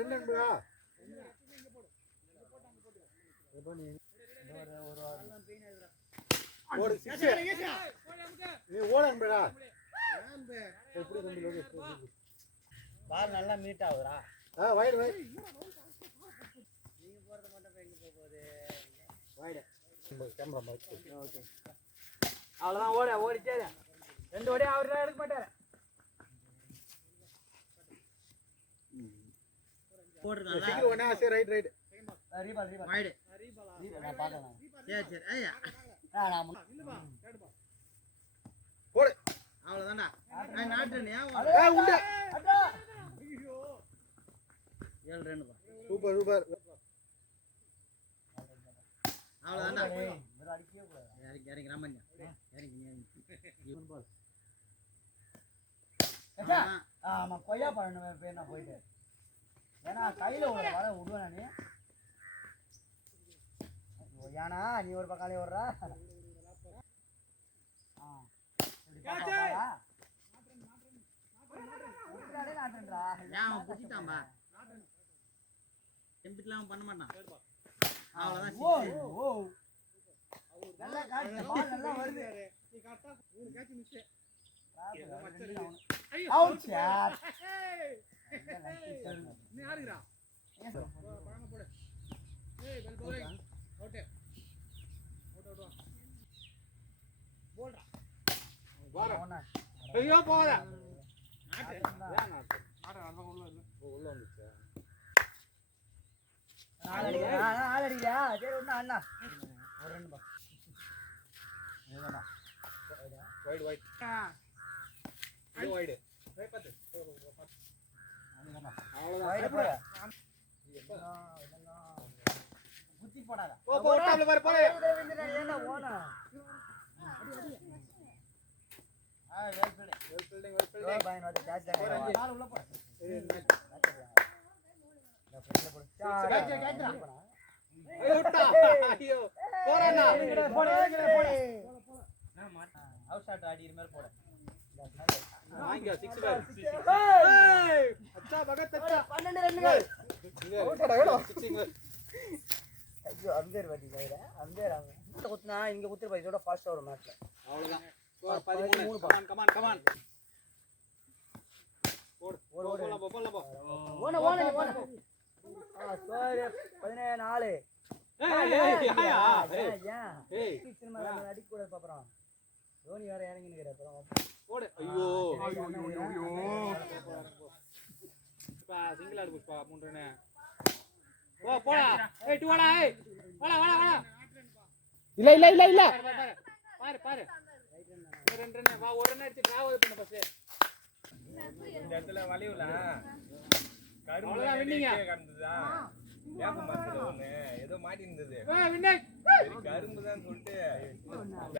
ரெண்டு அன்புடா ஓடு நீ ஓட அன்புடா எப்படி தம்பி பால் நல்லா மீட் ஆகுதுடா வைடு வை நீங்க போறது மட்டும் எங்க போகுது வைடு கேமரா ஓகே அவ்வளவுதான் ஓடிச்சே ரெண்டு ஓடி அவர்லாம் எடுக்க மாட்டாரு போடுறாங்க ஒண்ணா சரி ரைட் ரீபால் வைடு நான் பாக்கறேன் சரி ஐயா நான் இல்லப்பா கேடுப்பா போடு அவ்வளவுதான்டா நான் நாட்டனே உண்டு அடா ஐயோ 7 ரன் பா சூப்பர் அவ்வளவுதான்டா வேற அடிக்கவே கூடாது இறங்கி ராமண்ணா இறங்கி பால் ஆமா கொய்யா பழம் பேர் நான் போயிட்டு ஏன்னா கையில வர விடுவேன் நீ ஏன்னா நீ ஒரு பக்காலே ஓடுறா பண்ண மாட்டான் ஐயோ போடா ஆளடியா சரி ஒண்ணு அண்ணா ஒரு ரெண்டு பா வைட் வைட் குத்தி போடாத என்ன ஓனா இங்க குத்துரு இதோட ஃபாஸ்டா வரும் மேட்ச்ல அவ்வளவுதான் 13 கமான் ஓடு 14 அடிக்க கூட பாப்பறோம் தோனி வேற இறங்கி நிக்கிறாரு ஓடு ஐயோ பா சிங்கிள் ஆடு புஷ்பா 3 ரன் போடா ஏய் டு வாடா ஏய் வாடா இல்ல பாரு 2 ரன் வா ஒரு ரன் அடிச்சு டிராவல் பண்ணு பஸ் இந்த இடத்துல வளைவுல கரும்பு கடந்துதா ஏப்ப மரத்துல ஒண்ணு ஏதோ மாட்டி இருந்தது வின்னர் கரும்பு தான் சொல்லிட்டு